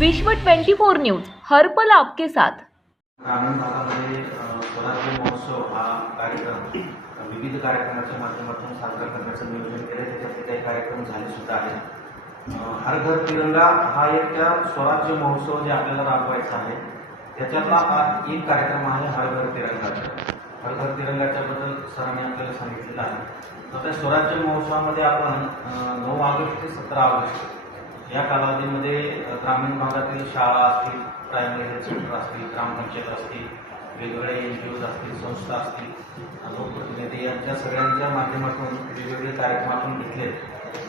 विश्व 24 न्यूज हर्पल आपके साथ. ग्रामीण भागामध्ये स्वराज्य महोत्सव हा कार्यक्रम विविध कार्यक्रमाच्या माध्यमातून साजरा करण्याचं नियोजन केलं त्याच्यातले काही कार्यक्रम झाले सुद्धा आहेत. हर घर तिरंगा हा एक त्या स्वराज्य महोत्सव जे आपल्याला राबवायचा आहे त्याच्यातला हा एक कार्यक्रम आहे हर घर तिरंगाचा हर घर तिरंगाच्या बद्दल सरांनी आपल्याला सांगितलेलं आहे. तर त्या स्वराज्य महोत्सवामध्ये आपण नऊ ऑगस्ट ते सतरा ऑगस्ट या कालावधीमध्ये ग्रामीण भागातील शाळा असतील प्रायमरी हेल्थ सेंटर असतील ग्रामपंचायत असतील वेगवेगळे एन जी ओज असतील संस्था असतील लोकप्रतिनिधी यांच्या सगळ्यांच्या माध्यमातून वेगवेगळे कार्यक्रम आपण घेतले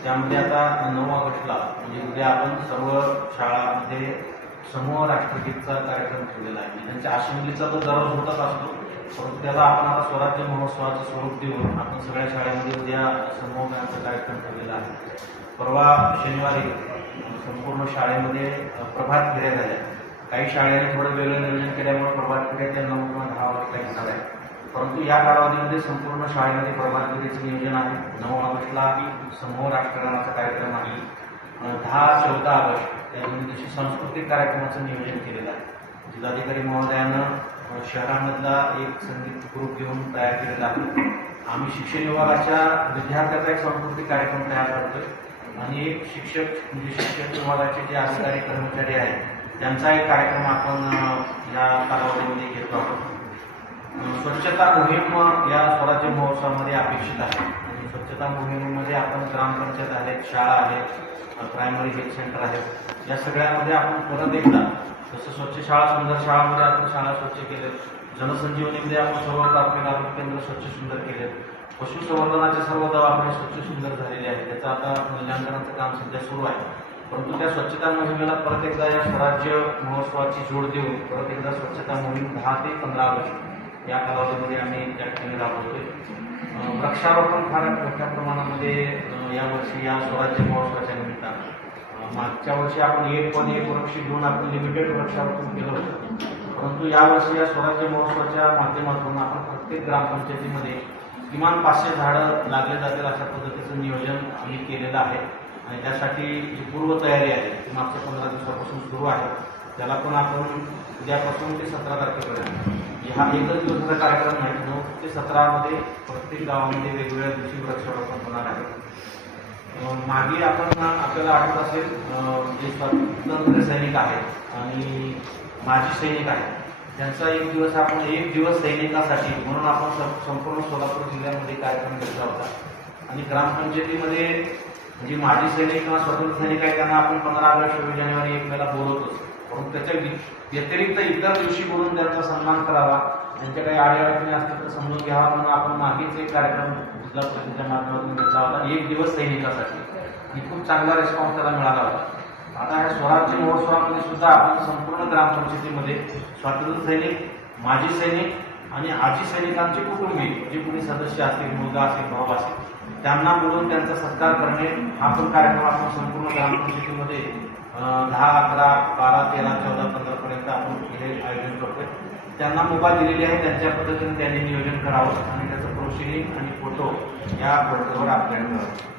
त्यामध्ये आता नऊ ऑगस्टला म्हणजे उद्या आपण सर्व शाळांमध्ये समूह राष्ट्रगीतचा कार्यक्रम ठेवलेला आहे. म्हणजे त्यांच्या असेंब्लीचा तो दररोज होतच असतो परंतु त्याला आपण आता स्वराज्य महोत्सवाचं स्वरूप देऊन आपण सगळ्या शाळेमध्ये उद्या समूह कार्यक्रम ठेवलेला आहे. परवा शनिवारी संपूर्ण शाळेमध्ये प्रभात फेऱ्या झाल्या. काही शाळेने थोडं वेगळं नियोजन केल्यामुळे प्रभात फेऱ्या त्या नऊ किंवा दहा वाजता घेणार आहे परंतु या कालावधीमध्ये संपूर्ण शाळेमध्ये प्रभात फेरीचं नियोजन आहे. नऊ ऑगस्टला समूह राष्ट्रगानाचा कार्यक्रम आहे. दहा चौदा ऑगस्ट या दोन्ही दिवशी सांस्कृतिक कार्यक्रमाचं नियोजन केलेलं आहे. जिल्हाधिकारी महोदयानं शहरामधला एक संगीत ग्रुप घेऊन तयार केलेला आहे. आम्ही शिक्षण विभागाच्या विद्यार्थ्याचा एक सांस्कृतिक कार्यक्रम तयार करतोय. आणि एक शिक्षक म्हणजे शिक्षक विभागाचे जे अधिकारी कर्मचारी आहेत त्यांचा एक कार्यक्रम आपण या कालावधीमध्ये घेतो आहोत. स्वच्छता मोहीम या स्वराज्य महोत्सवामध्ये अपेक्षित आहे. आणि स्वच्छता मोहिमेमध्ये आपण ग्रामपंचायत आहेत शाळा आहेत प्रायमरी हेल्थ सेंटर आहेत या सगळ्यामध्ये आपण परत एकदा जसं स्वच्छ शाळा सुंदर शाळामध्ये आपण शाळा स्वच्छ केल्या जनसंजीवनीमध्ये आपण सर्व प्राथमिक आरोग्य केंद्र स्वच्छ सुंदर केले पशुसंवर्धनाचे सर्व दवाखाने स्वच्छ सुंदर झालेले आहेत. त्याचं आता मूल्यांकनाचं काम सध्या सुरू आहे. परंतु त्या स्वच्छता मोहिमेला परत एकदा या स्वराज्य महोत्सवाची जोड देऊन परत एकदा स्वच्छता मोहीम दहा ते पंधरा ऑगस्ट या कालावधीमध्ये आम्ही त्या ठिकाणी राबवतोय. वृक्षारोपण फार मोठ्या प्रमाणामध्ये यावर्षी या स्वराज्य महोत्सवाच्या निमित्तानं. मागच्या वर्षी आपण एक पण एक वृक्ष घेऊन आपण लिमिटेड वृक्षारोपण केलं होतं. परंतु यावर्षी या स्वराज्य महोत्सवाच्या माध्यमातून आपण प्रत्येक ग्रामपंचायतीमध्ये किमान पाचशे झाडं लागले जातील अशा पद्धतीचं नियोजन आम्ही केलेलं आहे. आणि त्यासाठी जी पूर्वतयारी आहे ती मागच्या पंधरा दिवसापासून सुरू आहे. त्याला पण आपण उद्यापासून ते सतरा तारखेपर्यंत. हा एकच दिवसाचा कार्यक्रम नाही नऊ ते सतरामध्ये प्रत्येक गावामध्ये वेगवेगळ्या दिवशी वृक्षारोपण होणार आहे. मागे आपण आपल्याला आठवत असेल जे स्वातंत्र्य सैनिक आहेत आणि माजी सैनिक आहेत त्यांचा एक दिवस आपण एक दिवस सैनिकासाठी म्हणून आपण संपूर्ण सोलापूर जिल्ह्यामध्ये कार्यक्रम घेतला होता. आणि ग्रामपंचायतीमध्ये म्हणजे माजी सैनिक किंवा स्वतंत्र सैनिक आहे त्यांना आपण पंधरा ऑगस्ट चोवीस जानेवारी एक वेळेला बोलवतो परंतु त्याच्या व्यतिरिक्त इतर दिवशी बोलून त्यांचा सन्मान करावा त्यांच्या काही अडीअडचणी असतील तर समजून घ्यावा म्हणून आपण मागेच एक कार्यक्रम जिल्हा परिषदेच्या माध्यमातून घेतला होता एक दिवस सैनिकासाठी. आणि खूप चांगला रिस्पॉन्स त्याला मिळाला होता. आता ह्या स्वराज्य महोत्सवामध्ये सुद्धा आपण संपूर्ण ग्रामपंचायतीमध्ये स्वातंत्र्य सैनिक माजी सैनिक आणि आजी सैनिकांचे कुटुंबे जे कोणी सदस्य असतील मुलगा असेल भाऊ असेल त्यांना बोलून त्यांचा सत्कार करणे हा पण कार्यक्रम आपण संपूर्ण ग्रामपंचायतीमध्ये दहा अकरा बारा तेरा चौदा पंधरापर्यंत आपण हे आयोजन करतोय. त्यांना मोबाईल दिलेले आहे त्यांच्या पद्धतीने त्यांनी नियोजन करावं आणि त्याचं प्रोसिडिंग आणि फोटो या पोर्टलवर आपल्याकडे